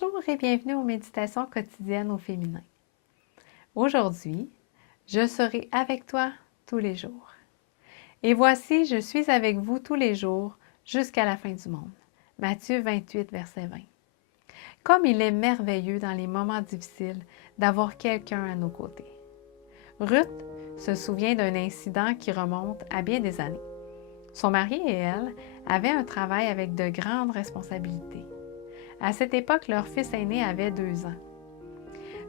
Bonjour et bienvenue aux méditations quotidiennes au féminin. Aujourd'hui, je serai avec toi tous les jours. Et voici, je suis avec vous tous les jours jusqu'à la fin du monde. Matthieu 28, verset 20. Comme il est merveilleux dans les moments difficiles d'avoir quelqu'un à nos côtés. Ruth se souvient d'un incident qui remonte à bien des années. Son mari et elle avaient un travail avec de grandes responsabilités. À cette époque, leur fils aîné avait 2 ans.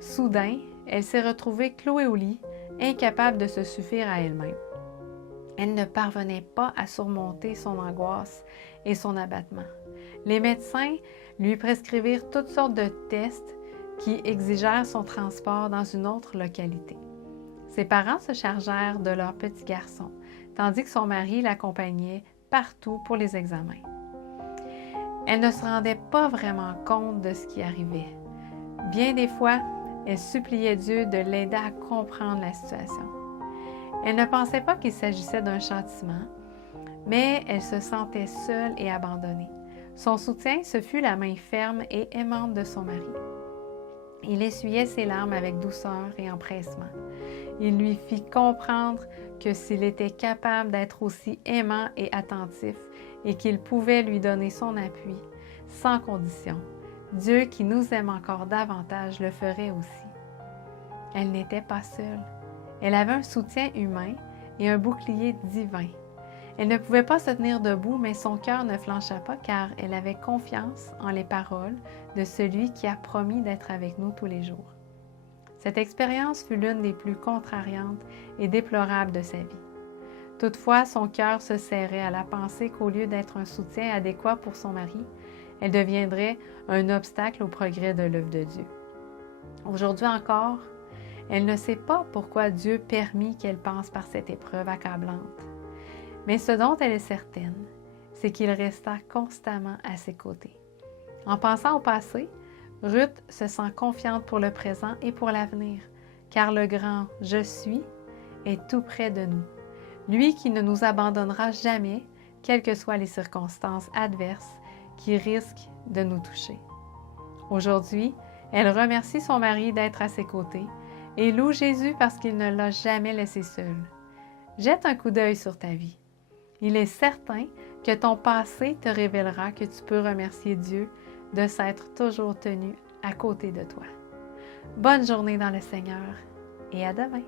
Soudain, elle s'est retrouvée clouée au lit, incapable de se suffire à elle-même. Elle ne parvenait pas à surmonter son angoisse et son abattement. Les médecins lui prescrivirent toutes sortes de tests qui exigèrent son transport dans une autre localité. Ses parents se chargèrent de leur petit garçon, tandis que son mari l'accompagnait partout pour les examens. Elle ne se rendait pas vraiment compte de ce qui arrivait. Bien des fois, elle suppliait Dieu de l'aider à comprendre la situation. Elle ne pensait pas qu'il s'agissait d'un châtiment, mais elle se sentait seule et abandonnée. Son soutien, ce fut la main ferme et aimante de son mari. Il essuyait ses larmes avec douceur et empressement. Il lui fit comprendre que s'il était capable d'être aussi aimant et attentif et qu'il pouvait lui donner son appui, sans condition, Dieu qui nous aime encore davantage le ferait aussi. Elle n'était pas seule. Elle avait un soutien humain et un bouclier divin. Elle ne pouvait pas se tenir debout, mais son cœur ne flancha pas car elle avait confiance en les paroles de celui qui a promis d'être avec nous tous les jours. Cette expérience fut l'une des plus contrariantes et déplorables de sa vie. Toutefois, son cœur se serrait à la pensée qu'au lieu d'être un soutien adéquat pour son mari, elle deviendrait un obstacle au progrès de l'œuvre de Dieu. Aujourd'hui encore, elle ne sait pas pourquoi Dieu permit qu'elle passe par cette épreuve accablante. Mais ce dont elle est certaine, c'est qu'il resta constamment à ses côtés. En pensant au passé, Ruth se sent confiante pour le présent et pour l'avenir, car le grand « Je suis » est tout près de nous. Lui qui ne nous abandonnera jamais, quelles que soient les circonstances adverses qui risquent de nous toucher. Aujourd'hui, elle remercie son mari d'être à ses côtés et loue Jésus parce qu'il ne l'a jamais laissée seule. Jette un coup d'œil sur ta vie. Il est certain que ton passé te révélera que tu peux remercier Dieu de s'être toujours tenu à côté de toi. Bonne journée dans le Seigneur et à demain!